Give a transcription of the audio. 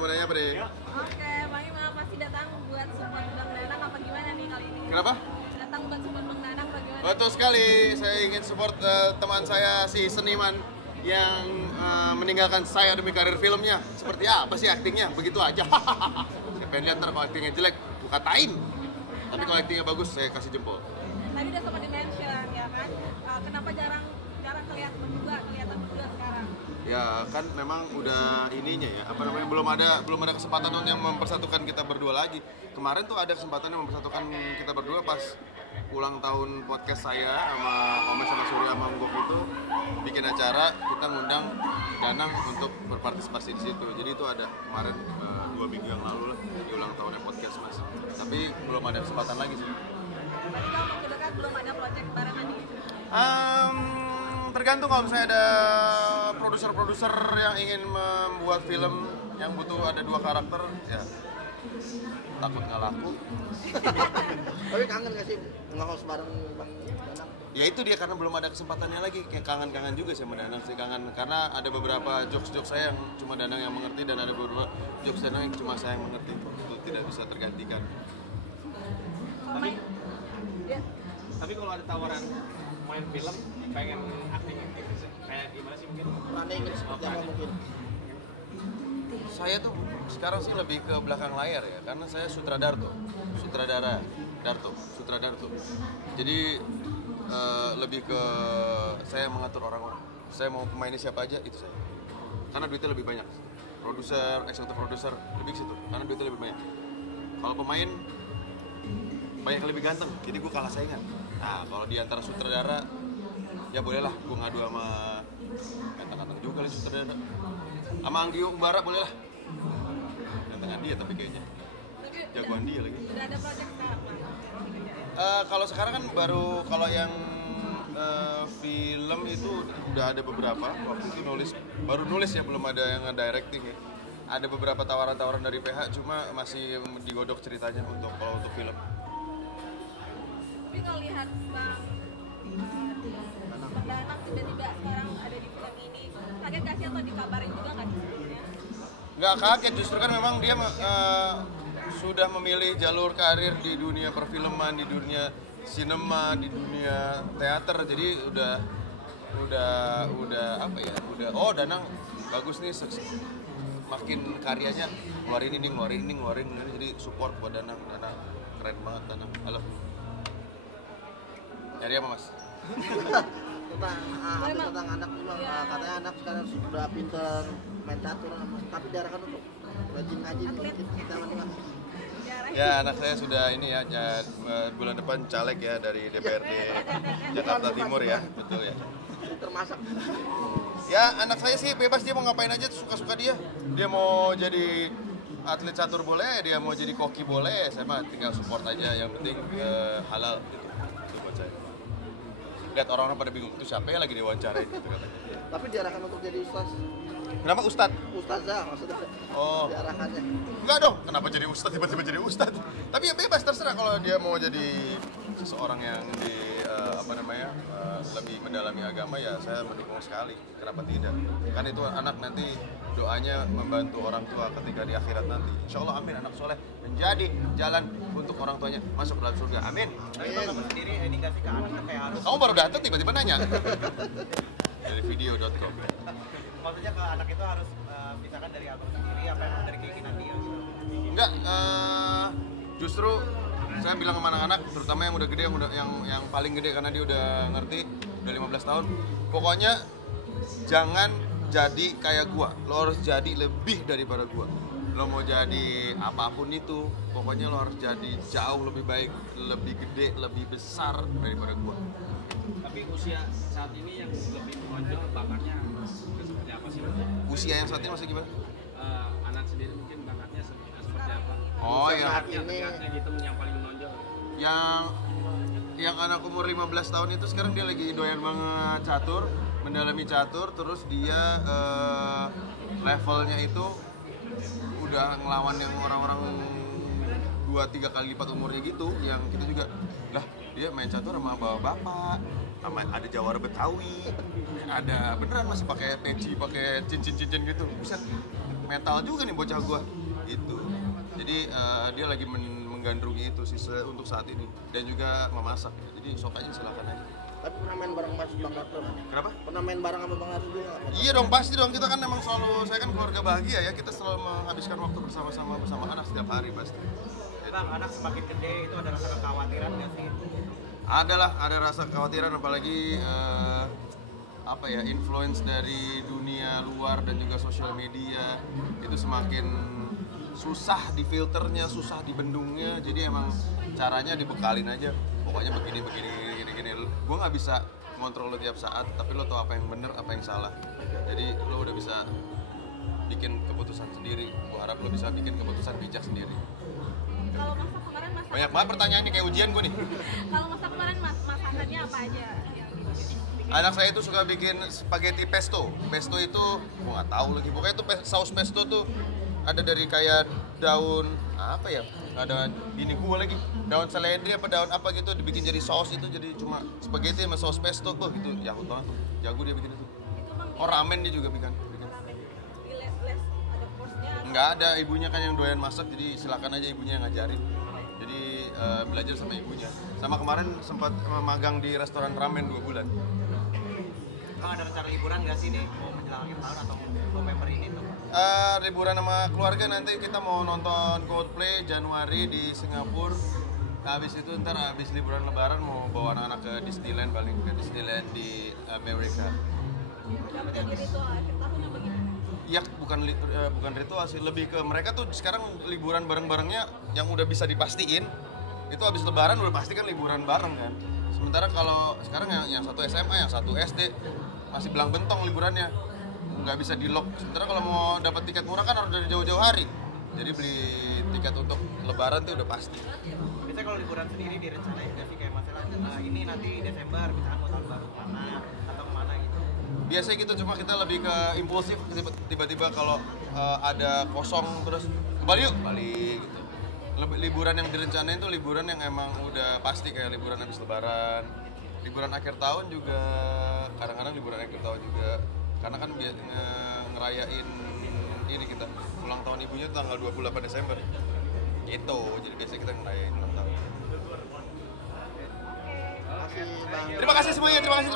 Mau nanya apa deh? Oke, Bang Imam masih datang buat support Bang Danang apa gimana nih kali ini? Kenapa? Datang buat support Bang Danang apa gimana? Betul sekali, saya ingin support teman saya si seniman yang meninggalkan saya demi karir filmnya. Seperti apa sih aktingnya? Begitu aja. Saya pengen lihat ntar kalau aktingnya jelek, aku katain. Tapi kalau aktingnya bagus, saya kasih jempol. Tadi udah sempat di-mention ya kan? Kenapa jarang kelihatan berdua sekarang? Ya kan memang udah ininya ya, apa namanya, belum ada kesempatan yang mempersatukan kita berdua lagi. Kemarin tuh ada kesempatan yang mempersatukan kita berdua pas ulang tahun podcast saya sama Omes sama Surya sama Gok itu bikin acara, kita ngundang Danang untuk berpartisipasi di situ. Jadi itu ada kemarin 2 minggu yang lalu lah di ulang tahunnya podcast Mas. Tapi belum ada kesempatan lagi sih. Berarti kalau waktu dekat belum ada project barengan nih? Tergantung kalau misalnya ada produser-produser yang ingin membuat film yang butuh ada 2 karakter, ya takut nggak laku. Tapi kangen gak sih nge-host bareng Bang Danang? Ya itu dia, karena belum ada kesempatannya lagi. Kayak kangen-kangen juga sih sama Danang sih, kangen karena ada beberapa jokes-jokes saya yang cuma Danang yang mengerti dan ada beberapa jokes Danang yang cuma saya yang mengerti. Itu tidak bisa tergantikan. Tapi kalau ada tawaran main film, pengen acting kayak gimana sih mungkin? Perannya ingin seperti apa mungkin? Saya tuh sekarang sih lebih ke belakang layar ya, karena saya sutradara. Jadi lebih ke saya mengatur orang-orang. Saya mau pemainnya siapa aja, itu saya. Karena duitnya lebih banyak. Produser, eksekutif produser, lebih ke situ. Karena duitnya lebih banyak. Kalau pemain banyak yang lebih ganteng, jadi gue kalah saingan. Nah, kalau di antara sutradara, ya bolehlah gue ngadu sama ganteng-ganteng juga lah sutradara. Sama Anggio Umbara bolehlah. Gantengan dia tapi kayaknya. Jagoan dia lagi. Udah ada project sekarang Bang? Kalau sekarang kan kalau yang film itu udah ada beberapa. Waktu itu baru nulis ya, belum ada yang directing ya. Ada beberapa tawaran-tawaran dari PH, cuma masih digodok ceritanya kalau untuk film. Tapi ngelihat Bang Danang tiba-tiba sekarang ada di film ini, kaget gak sih atau dikabarin juga nggak sih sebelumnya? Nggak kaget, justru kan memang dia sudah memilih jalur karir di dunia perfilman, di dunia sinema, di dunia teater. Jadi udah apa ya, oh Danang bagus nih, makin karyanya ngeluarin ini, jadi support buat Danang keren banget Danang, halo. Nyari apa Mas? tentang anak nih Bang. Katanya anak sekarang sudah pinter main catur, tapi diarahkan untuk rajin ngaji nih kita Mas. Ya, anak saya sudah ini ya, bulan depan caleg ya dari DPRD Jakarta Timur ya, betul ya. Termasak. Ya, anak saya sih bebas, dia mau ngapain aja, suka-suka dia. Dia mau jadi atlet catur boleh, dia mau jadi koki boleh, saya mah tinggal support aja, yang penting halal gitu. Itu buat saya. Lihat orang-orang pada bingung, itu siapa yang lagi diwawancarain gitu katanya. Tapi diarahkan untuk jadi ustaz. Kenapa Ustadz? Ustazah maksudnya. Oh. Diarahkannya. Enggak dong, kenapa jadi ustadz tiba-tiba jadi ustadz? Tapi ya bebas, terserah. Kalau dia mau jadi seseorang yang lebih mendalami agama, ya saya mendukung sekali. Kenapa tidak? Kan itu anak nanti doanya membantu orang tua ketika di akhirat nanti. Insya Allah amin, anak soleh menjadi jalan untuk orang tuanya masuk ke dalam surga. Amin. Tapi Bang sendiri dikasih ke anaknya kayak harus. Kamu baru datang tiba-tiba nanya. Dari video.com. Maksudnya ke anak itu harus misalkan dari abang sendiri apa emang dari keinginan dia gitu? Enggak, justru saya bilang sama anak-anak, terutama yang udah gede, yang paling gede karena dia udah ngerti, udah 15 tahun. Pokoknya jangan jadi kayak gua, lo harus jadi lebih daripada gua. Lo mau jadi apapun itu, pokoknya lo harus jadi jauh lebih baik, lebih gede, lebih besar daripada gua. Tapi usia saat ini yang lebih menonjol bakatnya seperti apa sih? Usia yang saat ini masih gimana? Anak sendiri mungkin bakatnya seperti apa? Oh ya, Saat ini Gitu yang paling menonjol. yang anak umur 15 tahun itu sekarang dia lagi doyan banget catur, mendalami catur, terus dia levelnya itu udah ngelawan yang orang-orang 2-3 kali lipat umurnya gitu, yang kita juga lah dia main catur sama bapak-bapak, sama ada jawara Betawi, ada beneran masih pakai peci, pakai cincin-cincin gitu, buset. metal juga nih bocah gua itu. Jadi dia lagi menggandrungi itu sih untuk saat ini dan juga memasak. Jadi sok aja silakan aja. Tapi pernah main bareng Mas Bang Arthur? Kenapa? Pernah main bareng sama Bang Arthur juga nggak? Iya dong, pasti dong. Kita kan memang selalu, saya kan keluarga bahagia ya. Kita selalu menghabiskan waktu bersama anak setiap hari pasti. Bang, anak semakin gede itu ada rasa kekhawatiran nggak sih? Ada rasa kekhawatiran apalagi apa ya, influence dari dunia luar dan juga sosial media itu semakin susah difilternya, susah dibendungnya. Jadi emang caranya dibekalin aja. Pokoknya begini. Gue nggak bisa ngontrol lo tiap saat, tapi lo tau apa yang bener, apa yang salah. Jadi lo udah bisa bikin keputusan sendiri. Gue harap lo bisa bikin keputusan bijak sendiri. Kalau masak kemarin masak. Banyak banget pertanyaannya kayak ujian gue nih. Kalau masak kemarin masakannya apa aja yang dibikin? Anak saya itu suka bikin spaghetti pesto. Pesto itu gue nggak tahu lagi. Pokoknya itu saus pesto tuh ada dari kayak daun apa ya? Ada bini gue lagi. Daun seledri apa daun apa gitu dibikin jadi saus itu jadi cuma spaghetti sama saus pesto. Gitu yahut banget. Jago dia bikin itu. Oh ramen dia juga bikin. Ramen. Di les ada course-nya. Nggak ada, ibunya kan yang doyan masak, jadi silakan aja ibunya yang ngajarin. Jadi belajar sama ibunya. Sama kemarin sempat magang di restoran ramen 2 bulan. Bang, ada rencana liburan nggak sih nih? Mau menjelang akhir tahun atau November ini tuh? Liburan sama keluarga nanti kita mau nonton Coldplay Januari di Singapura. Habis itu ntar habis liburan lebaran mau bawa anak-anak ke Disneyland, balik ke Disneyland di Amerika. Udah menjadi ritual akhir tahun apa gimana? Ya bukan ritual sih, lebih ke mereka tuh sekarang liburan bareng-barengnya yang udah bisa dipastiin itu habis lebaran udah pasti kan liburan bareng kan. Sementara kalau sekarang yang satu SMA, yang satu SD masih belang bentong liburannya, nggak bisa di lock. Sementara kalau mau dapat tiket murah kan harus dari jauh-jauh hari. Jadi beli tiket untuk lebaran tuh udah pasti. Biasanya kalau liburan sendiri direncanain nggak sih kayak masalah ini nanti Desember misalkan mau tahun baru kemana atau kemana gitu? Biasanya gitu, cuma kita lebih ke impulsif, tiba-tiba kalau ada kosong terus balik gitu. Liburan yang direncanain tuh liburan yang emang udah pasti kayak liburan habis lebaran, liburan akhir tahun juga, kadang-kadang liburan akhir tahun juga, karena kan biasanya ngerayain ini kita ulang tahun ibunya tanggal 28 Desember gitu, jadi biasanya kita ngerayain ulang tahun. Terima kasih semuanya, terima kasih.